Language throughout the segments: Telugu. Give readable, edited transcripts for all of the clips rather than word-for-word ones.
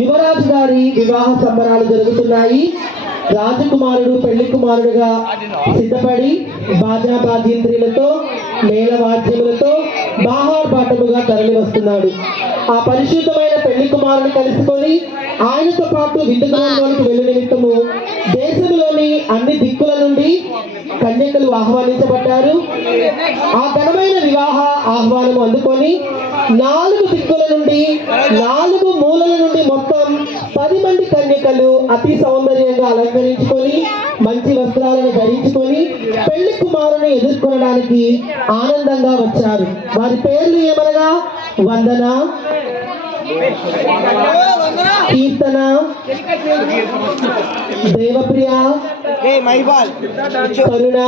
యువరాజు గారి వివాహ సంబరాలు జరుగుతున్నాయి. రాజకుమారుడు పెళ్లి కుమారుడుగా సిద్ధపడి బాజా బాజీంద్రులతో మేళవాద్యములతో బాహార్బాటముగా తరలి వస్తున్నాడు. ఆ పరిశుద్ధమైన పెళ్లి కుమారుని కలుసుకొని ఆయనతో పాటు విందుగృహంలోనికి వెళ్ళు నిమిత్తము దేశంలోని అన్ని దిక్కుల నుండి కన్యకలు ఆహ్వానించబడ్డారు. ఆ ఘనమైన వివాహ ఆహ్వానము అందుకొని 4 దిక్కుల నుండి 4 మూలల నుండి మొత్తం 10 మంది కన్యకలు అతి సౌందర్యంగా అలంకరించుకొని మంచి వస్త్రాలను ధరించుకొని పెళ్లి కుమారుని ఎదుర్కొనడానికి ఆనందంగా వచ్చారు. వారి పేర్లు ఏమనగా వందన, కీర్తన, దేవప్రియ, కరుణ,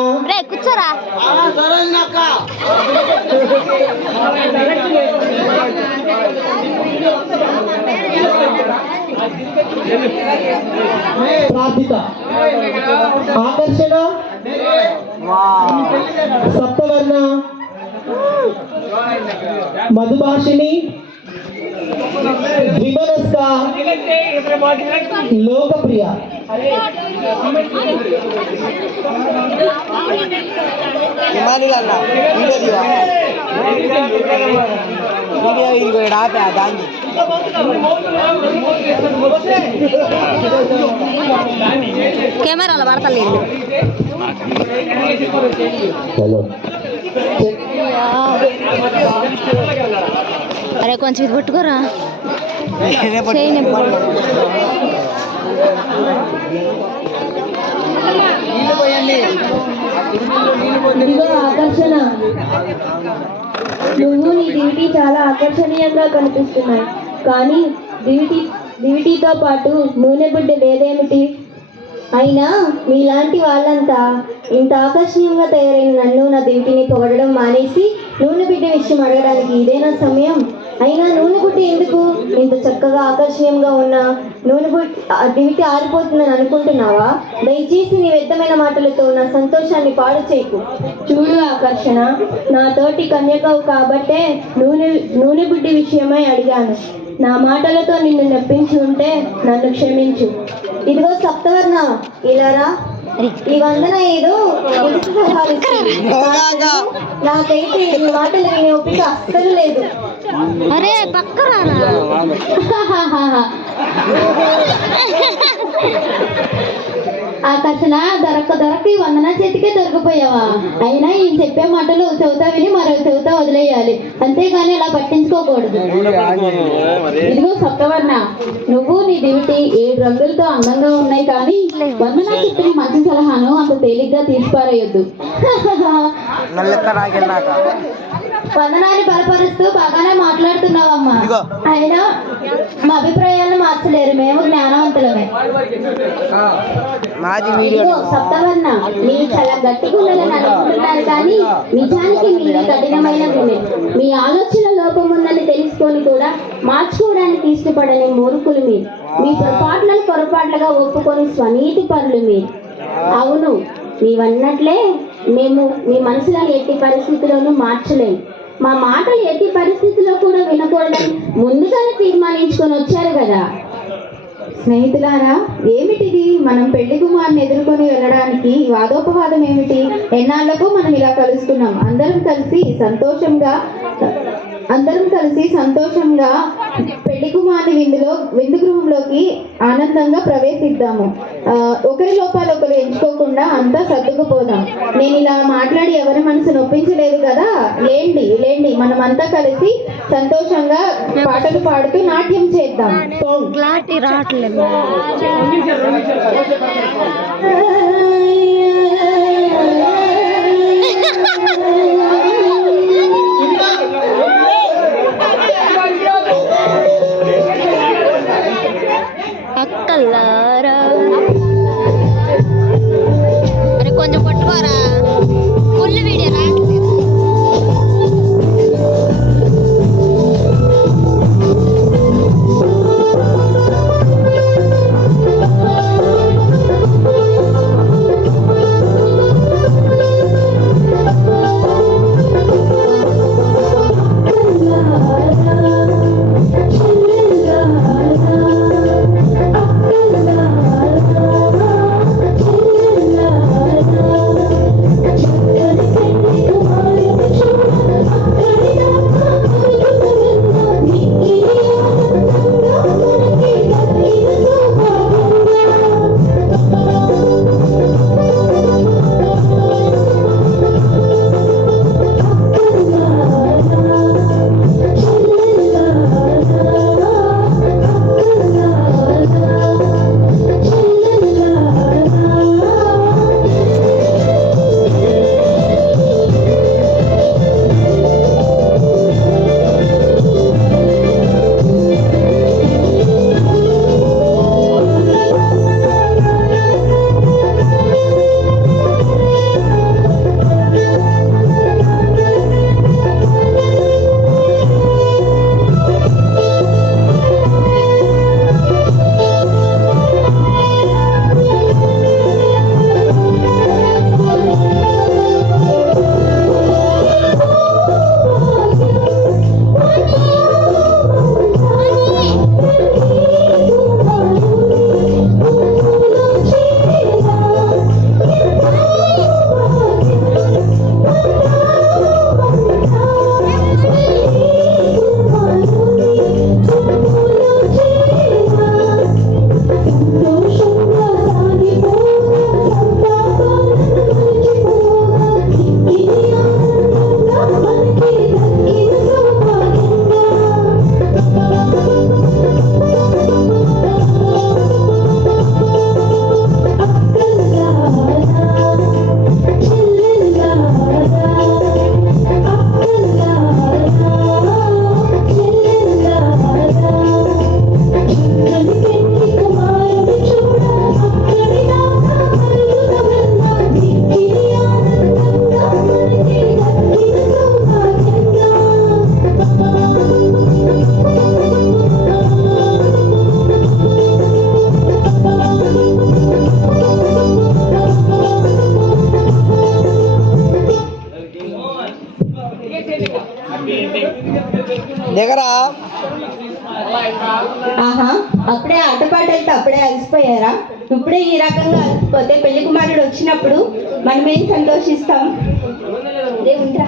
ప్రార్థిత, ఆకర్షణ, సప్తవర్ణ, మధుభాషిణి, ద్విమనస్క, లోకప్రియ. కెమెరాలో పడతలేదు. అరే కొంచెం ఇది పట్టుకోరా. ఇదిగో ఆకర్షణ, నువ్వు నీ దివిటి చాలా ఆకర్షణీయంగా కనిపిస్తున్నాయి. కానీ దివిటితో పాటు నూనె బుడ్డ లేదేమిటి? అయినా మీలాంటి వాళ్ళంతా ఇంత ఆకర్షణీయంగా తయారైన నన్ను నా దివిటిని పొగడడం మానేసి నూనె బిడ్డ విషయం అడగడానికి ఇదేనా సమయం? అయినా నూనె బుడ్డ ఎందుకు? ఇంత చక్కగా ఆకర్షణీయంగా ఉన్న నూనె దివిటి ఆరిపోతుందని అనుకుంటున్నావా? దయచేసి నీ వ్యర్థమైన మాటలతో నా సంతోషాన్ని పాడు చేయకు. చూడు ఆకర్షణ, నా తోటి కన్యకవు కాబట్టే నూనె బుడ్డి విషయమై అడిగాను. నా మాటలతో నిన్ను నొప్పించి ఉంటే నన్ను క్షమించు. ఇదిగో సప్తవర్ణ, ఇలారా. ఈ వందన ఏదో నాకైతే ఈ మాటలు వినే ఓపిక అస్సలు లేదు. అరే పక్కరా. ఆకర్షణ, దొరక్క ఈ వందన చేతికే దొరికిపోయావా? అయినా ఈ చెప్పే మాటలు చెవుతా విని మరో చెవుతా వదిలేయాలి, అంతేగాని అలా పట్టించుకోకూడదు. ఇదిగో సప్తవర్ణ, నువ్వు నీ దివిటి 7 రంగులతో అందంగా ఉన్నాయి, కానీ వందన చెప్పిన మంచి సలహాను అంత తేలిగ్గా తీసిపారేయొద్దు. వందనాన్ని బలపరుస్తూ బాగానే మాట్లాడుతున్నావమ్మా. అయినా మా అభిప్రాయాలను మార్చలేరు, మేము జ్ఞానవంతులమే. సప్తవర్ణ, మీరు చాలా గట్టి గుండెలను అనుకుంటున్నారు, కానీ నిజానికి మీరు కఠినమైన గుండె. మీ ఆలోచన లోపం ఉందని తెలుసుకొని కూడా మార్చుకోవడానికి ఇష్టపడని మూర్ఖులు మీరు. మీ పొరపాట్లుగా ఒప్పుకొని స్వనీతి పరులు మీరు. అవును, నీవన్నట్లే మేము మీ మనసులను ఎట్టి పరిస్థితుల్లోనూ మార్చలేము. మా మాటలు ఎట్టి పరిస్థితుల్లో కూడా వినకూడదని ముందుగానే తీర్మానించుకొని వచ్చారు కదా. స్నేహితులారా, ఏమిటిది? మనం పెళ్లి కుమారుని ఎదుర్కొని వెళ్ళడానికి వాదోపవాదం ఏమిటి? ఎన్నాళ్లకు మనం ఇలా కలుస్తున్నాం. అందరం కలిసి సంతోషంగా పెళ్లి కుమారుని విందు గృహంలోకి ఆనందంగా ప్రవేశిద్దాము. ఒకరి లోపాలు ఒకరు ఎంచుకోకుండా అంతా సర్దుకుపోదాం. నేను ఇలా మాట్లాడి ఎవరి మనసు నొప్పించలేదు కదా. లేండి మనమంతా కలిసి సంతోషంగా పాటలు పాడుతూ నాట్యం చేద్దాం. అక్కలారా, అరే కొంచెం పట్టుకోరా, ఫుల్ వీడియో రావట్లేదు. La la la la la ఆహా, అప్పుడే ఆటపాటలతో అప్పుడే అలసిపోయారా? ఇప్పుడే ఈ రకంగా అలసిపోతే పెళ్లి కుమారుడు వచ్చినప్పుడు మనమేం సంతోషిస్తాం? దేవుంట్రా.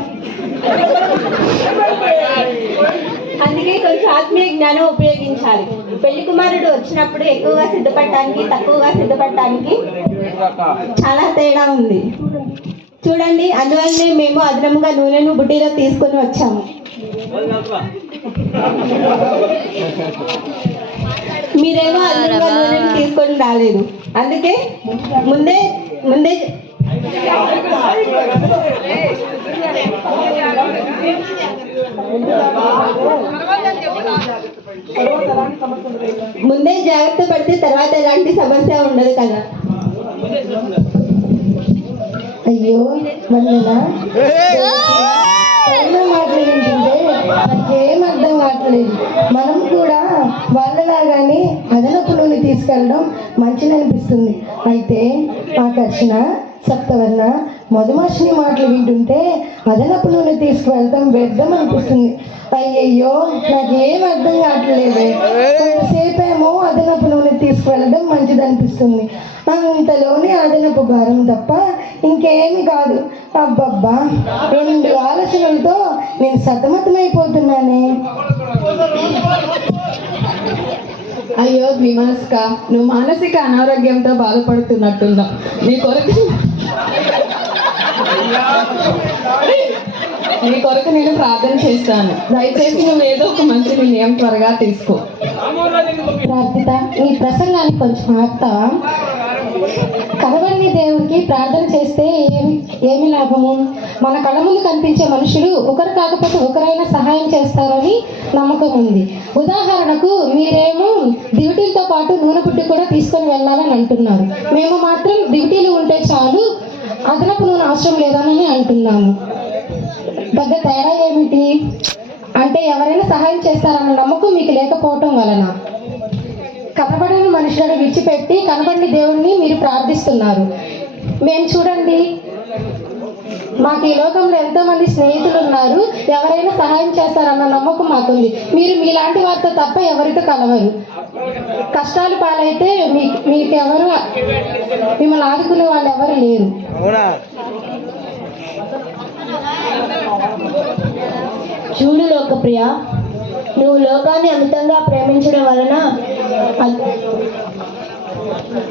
అందుకే కొంచెం ఆత్మీయ జ్ఞానం ఉపయోగించాలి. పెళ్లి కుమారుడు వచ్చినప్పుడు ఎక్కువగా సిద్ధపడటానికి తక్కువగా సిద్ధపడటానికి చాలా తేడా ఉంది చూడండి. అందువల్లనే మేము అదనముగా నూనెను బుడ్డీలో తీసుకొని వచ్చాము. మీరేమో అదనంగా నూనెను తీసుకొని రాలేదు. అందుకే ముందే ముందే ముందే జాగ్రత్త పడితే తర్వాత ఎలాంటి సమస్య ఉండదు కదా. అయ్యో వందనా మాటలు వింటుంటే నాకేం అర్థం కావట్లేదు. మనం కూడా వాళ్ళలాగానే అదనపు నూనె తీసుకెళ్ళడం మంచిదనిపిస్తుంది. అయితే ఆకర్షణ, సప్తవర్ణ, మధుమాషిని మాటలు వింటుంటే అదనపు నూనె తీసుకువెళ్తాం వ్యర్థం అనిపిస్తుంది. అయ్యయ్యో నాకేం అర్థం కావట్లేదు. కొంతసేపేమో అదనపు నూనె తీసుకువెళ్ళడం మంచిదనిపిస్తుంది. అంతలోనే అదనపు భారం తప్ప ఇంకేమి కాదు. అబ్బబ్బా, 2 ఆలోచనలతో నేను సతమతమైపోతున్నానే. అయ్యో ద్విమనస్క, నువ్వు మానసిక అనారోగ్యంతో బాధపడుతున్నట్టున్నావు. నీ కొరకు నేను ప్రార్థన చేస్తాను. దయచేసి నువ్వు ఏదో ఒక మంచి నిర్ణయం త్వరగా తీసుకో. ప్రార్థిత, ఈ ప్రసంగాన్ని కొంచెం ఆపుతావా? కనబడిన దేవుడికి ప్రార్థన చేస్తే ఏమి లాభము? మన కళ్ళ ముందు కనిపించే మనుషులు ఒకరు కాకపోతే ఒకరైనా సహాయం చేస్తారని నమ్మకం ఉంది. ఉదాహరణకు మీరేమో దివిటీలతో పాటు నూనె బుడ్డి కూడా తీసుకొని వెళ్ళాలని అంటున్నారు. మేము మాత్రం దివిటీలు ఉంటే చాలు, అదనపు నూనె అవసరం లేదని అంటున్నాము. పెద్ద తేడా ఏమిటి? అంటే ఎవరైనా సహాయం చేస్తారన్న నమ్మకం మీకు లేకపోవటం వలన కనబడని మనుషులను విడిచిపెట్టి కనబడిన దేవుణ్ణి మీరు ప్రార్థిస్తున్నారు. మేము చూడండి, మాకు ఈ లోకంలో ఎంతో మంది స్నేహితులు ఉన్నారు. ఎవరైనా సహాయం చేస్తారన్న నమ్మకం మాకుంది. మీరు మీలాంటి వారితో తప్ప ఎవరితో కలవరు. కష్టాలు పాలైతే మీకెవరు మిమ్మల్ని ఆదుకునే వాళ్ళు ఎవరు లేరు. చూడు లోకప్రియ, నువ్వు లోకాన్ని అమితంగా ప్రేమించడం వలన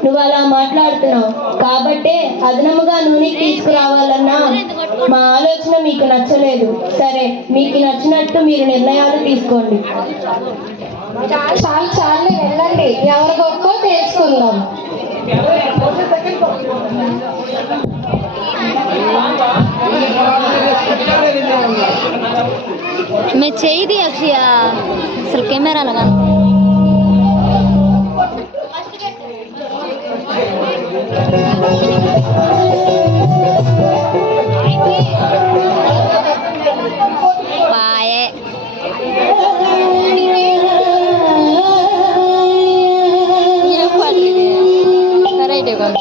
నువ్వు అలా మాట్లాడుతున్నావు. కాబట్టే అదనముగా నూనె తీసుకురావాలన్నా మా ఆలోచన మీకు నచ్చలేదు. సరే, మీకు నచ్చినట్టు మీరు నిర్ణయాలు తీసుకోండి. చాలు చాలు వెళ్ళండి, ఎవరి గొప్ప తెలుసుకుందాం. मैं चाहिए थी अक्षय असल कैमरा लगा बाय ये पढ़ ली करेक्ट है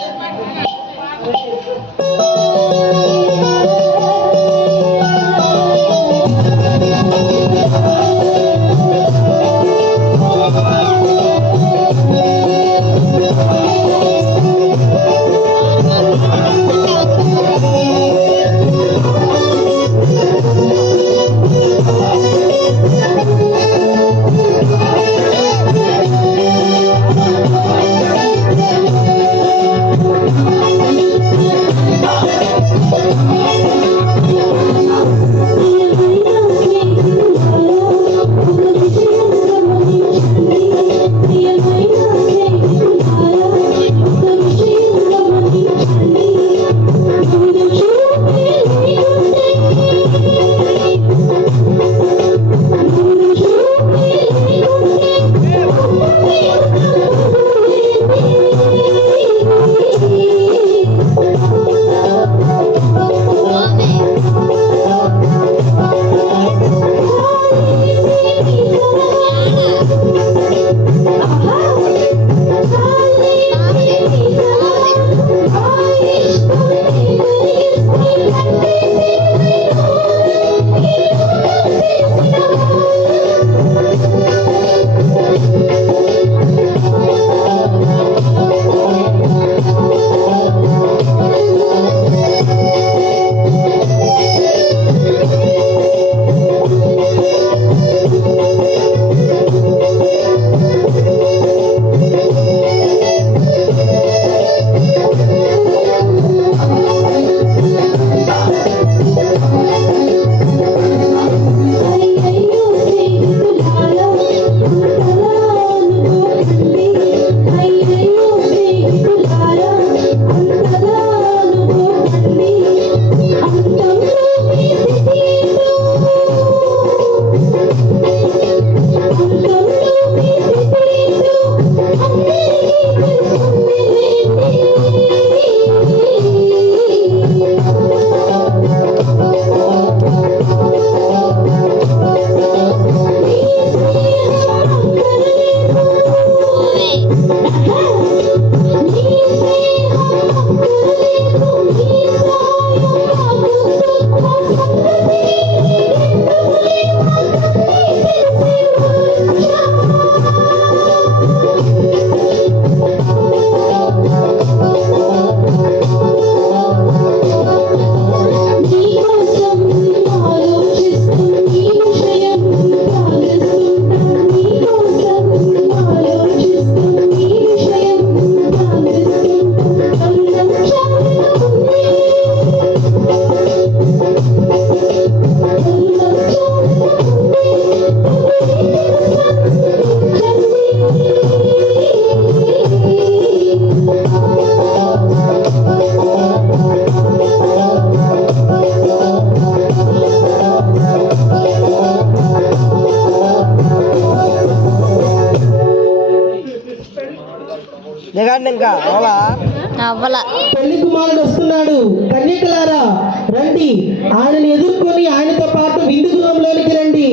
అవ్వల పెళ్లి కుమారుడు వస్తున్నాడు, కన్యకలారా రండి, ఆయనని ఎదుర్కొని ఆయనతో పాటు విందు గృహంలోనికి రండి.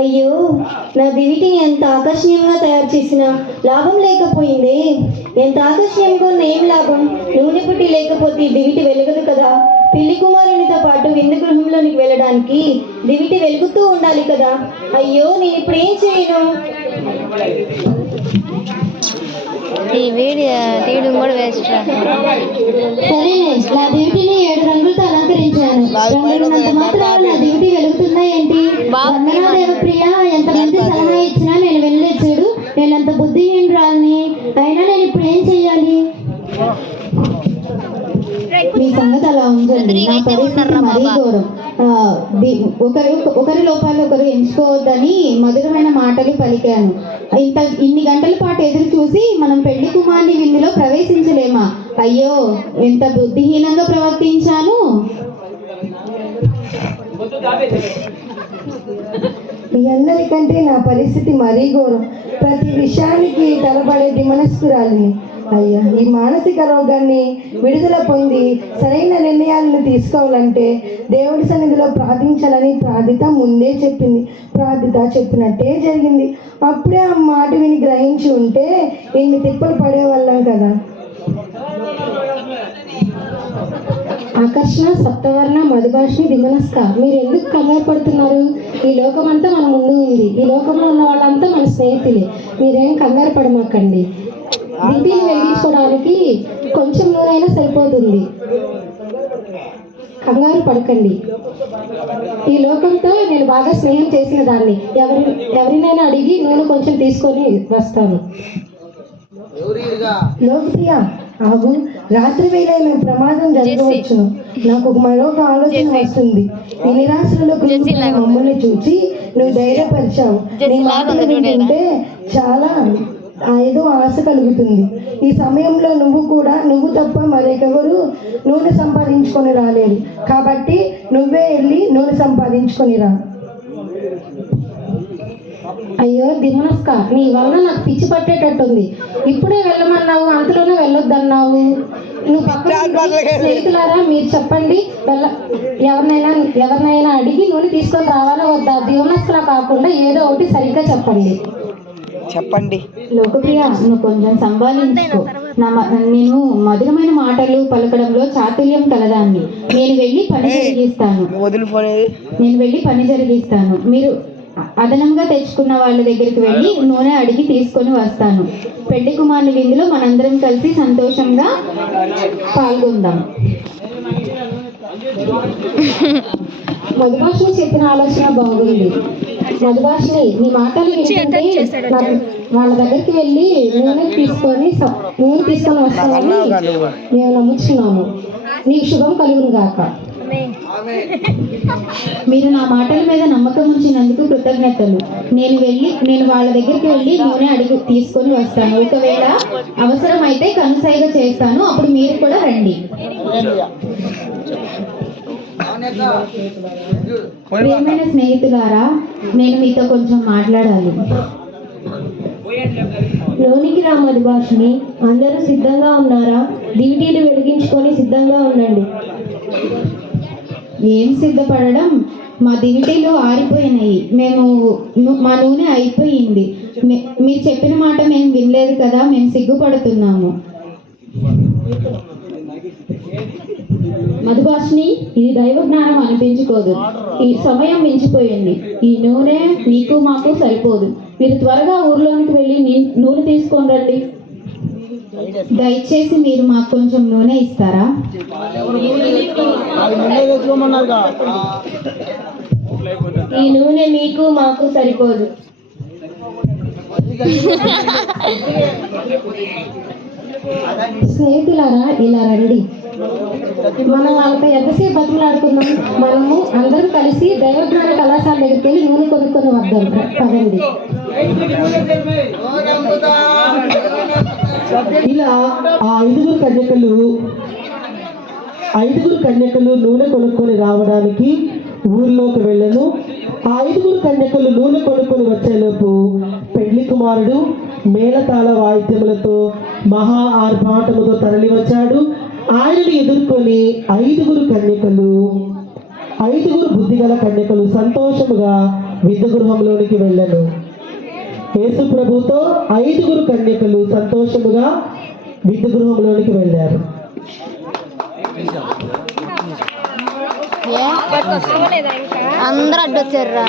అయ్యో, నా దివిటిని ఎంత ఆకర్షణీయంగా తయారు చేసినా లాభం లేకపోయిందే. ఎంత ఆకర్షణీయంగా ఉన్న ఏం లాభం? నూనె పుట్టి లేకపోతే ఈ దివిటి వెలగదు కదా. పెళ్లి కుమారునితో పాటు విందు గృహంలోనికి వెళ్ళడానికి దివిటి వెలుగుతూ ఉండాలి కదా. అయ్యో, నేను ఇప్పుడు ఏం చేయను? ఈ వీడియో తీయడం కూడా వేస్ట్. సరేనే, నా దివిటిని 7 రంగులతో అలంకరించాను. రంగులున్నంత మాత్రాన నా దివిటి వెలుగుతుందా ఏంటి? వందనా దేవప్రియ, ఎంతమంది సలహా ఇచ్చినా నేను వెళ్ళలేదు చూడు. నేను అంత బుద్ధిహీనురాల్ని. అయినా నేను ఇప్పుడు ఏం చెయ్యాలి? మీ సంగతి అలా ఉంచండి. నా పరిస్థితి మరీ ఘోరం. ఒకరి లోపాలు ఒకరు ఎంచుకోవద్దని మధురమైన మాటలు పలికాను. ఇన్ని గంటల పాటు ఎదురు చూసి మనం పెళ్లి కుమారుని విందులో ప్రవేశించలేమా? అయ్యో, ఎంత బుద్ధిహీనంగా ప్రవర్తించాను. మీ అందరికంటే నా పరిస్థితి మరీ ఘోరం. ప్రతి విషయానికి తలపడే మనస్కురాలిని. అయ్యా, ఈ మానసిక రోగాన్ని విడుదల పొంది సరైన నిర్ణయాలను తీసుకోవాలంటే దేవుడి సన్నిధిలో ప్రార్థించాలని ప్రార్థిత ముందే చెప్పింది. ప్రార్థిత చెప్పినట్టే జరిగింది. అప్పుడే ఆ మాట విని గ్రహించి ఉంటే ఇన్ని తిప్పలు పడేవాళ్ళం కదా. ఆకర్షణ, సప్తవర్ణ, మధుభాషి, దిమనస్క, మీరు ఎందుకు కంగారు పడుతున్నారు? ఈ లోకమంతా మన ముందు ఉంది. ఈ లోకంలో ఉన్న వాళ్ళంతా మన స్నేహితులే. మీరేం కంగారు పడమాకండి. దివిటిని వెలిగించుకోవడానికి కొంచెం నూనె సరిపోతుంది. కంగారు పడకండి. ఈ లోకంతో నేను బాగా స్నేహం చేసిన దాన్ని. ఎవరినైనా అడిగి నూనె కొంచెం తీసుకొని వస్తాను. లోకప్రియ, ఆగు. రాత్రి వేళ మేము ప్రమాదం జరగవచ్చును. నాకు మరొక ఆలోచన వస్తుంది. ఈ నిరాశలో మమ్మల్ని చూసి నువ్వు ధైర్యపరిచావు. నీ మాటలు వింటుంటే చాలా ఏదో ఆశ కలుగుతుంది. ఈ సమయంలో నువ్వు తప్ప మరెవరు నూనె సంపాదించుకొని రాలేరు. కాబట్టి నువ్వే వెళ్ళి నూనె సంపాదించుకొని రా. అయ్యో దిమనస్క, నీ వల్ల నాకు పిచ్చి పట్టేటట్టుంది. ఇప్పుడే వెళ్ళమన్నావు, అంతలోనే వెళ్ళొద్దన్నావు. నువ్వు పక్కన స్నేహితులారా మీరు చెప్పండి, ఎవరినైనా అడిగి నూనె తీసుకొని రావాలా వద్దా? దిమనస్కలా కాకుండా ఏదో ఒకటి సరిగ్గా చెప్పండి. లోకప్రియ, నువ్వు కొంచెం సంభాలించుకో. నేను మధురమైన మాటలు పలకడంలో చాతుర్యం కలదాన్ని. నేను వెళ్ళి పని జరిగిస్తాను. మీరు అదనంగా తెచ్చుకున్న వాళ్ళ దగ్గరికి వెళ్ళి నూనె అడిగి తీసుకొని వస్తాను. పెళ్లి కుమారుని విందులో మనందరం కలిసి సంతోషంగా పాల్గొందాం. మధుభాషిని చెప్పిన ఆలోచన బాగుంది. మధుభాషిని, నీ మాటలు వింటుంటే వాళ్ళ దగ్గరికి వెళ్ళి నూనె తీసుకొని వస్తామని మేము నమ్ముచున్నాము. నీకు శుభం కలుగును గాక. మీరు నా మాటల మీద నమ్మకం ఉంచినందుకు కృతజ్ఞతలు. నేను వాళ్ళ దగ్గరికి వెళ్ళి నూనె అడిగి తీసుకొని వస్తాను. ఒకవేళ అవసరమైతే కనుసైగ చేస్తాను, అప్పుడు మీరు కూడా రండి. ప్రియమైన స్నేహితులారా, నేను మీతో కొంచెం మాట్లాడాలి. లోనికి రా మధుభాషిని. అందరూ సిద్ధంగా ఉన్నారా? దివిటీలు వెలిగించుకొని సిద్ధంగా ఉండండి. ఏం సిద్ధపడడం? మా దివిటీలు ఆరిపోయినాయి. మా నూనె అయిపోయింది. మీరు చెప్పిన మాట మేము వినలేదు కదా, మేము సిగ్గుపడుతున్నాము. మధుభాషిని, ఇది దైవ జ్ఞానం అనిపించుకోదు. ఈ సమయం మించిపోయింది. ఈ నూనె నీకు మాకు సరిపోదు. మీరు త్వరగా ఊర్లోనికి వెళ్ళి నూనె తీసుకొని రండి. దయచేసి మీరు మాకు కొంచెం నూనె ఇస్తారా? ఈ నూనె మీకు మాకు సరిపోదు. స్నేహితులారా, ఇలా రండి. మనం వాళ్ళతో ఎంతసేపు బతుకులాడుకున్నాం. మనము అందరూ కలిసి దైవజ్ఞాన కళాశాల దగ్గరికి వెళ్ళి నూనె కొనుక్కొని వద్దాం. పదండి. ఇలా ఆ ఐదుగురు కన్యకలు నూనె కొనుక్కొని రావడానికి ఊర్లోకి వెళ్ళను. ఆ 5 కన్యకలు నూనె కొనుక్కొని వచ్చేలోపు పెళ్లి కుమారుడు మేళతాళ వాయిద్యములతో మహా ఆర్భాటముతో తరలి వచ్చాడు. ఆయనని ఎదుర్కొని 5 కన్యకలు 5 బుద్ధిగల కన్యకలు సంతోషముగా విందు గృహంలోనికి వెళ్ళను. యేసు ప్రభుతో 5 కన్యకలు సంతోషముగా విందు గృహంలోనికి వెళ్ళారు. అందరూ అడ్డొచ్చారా?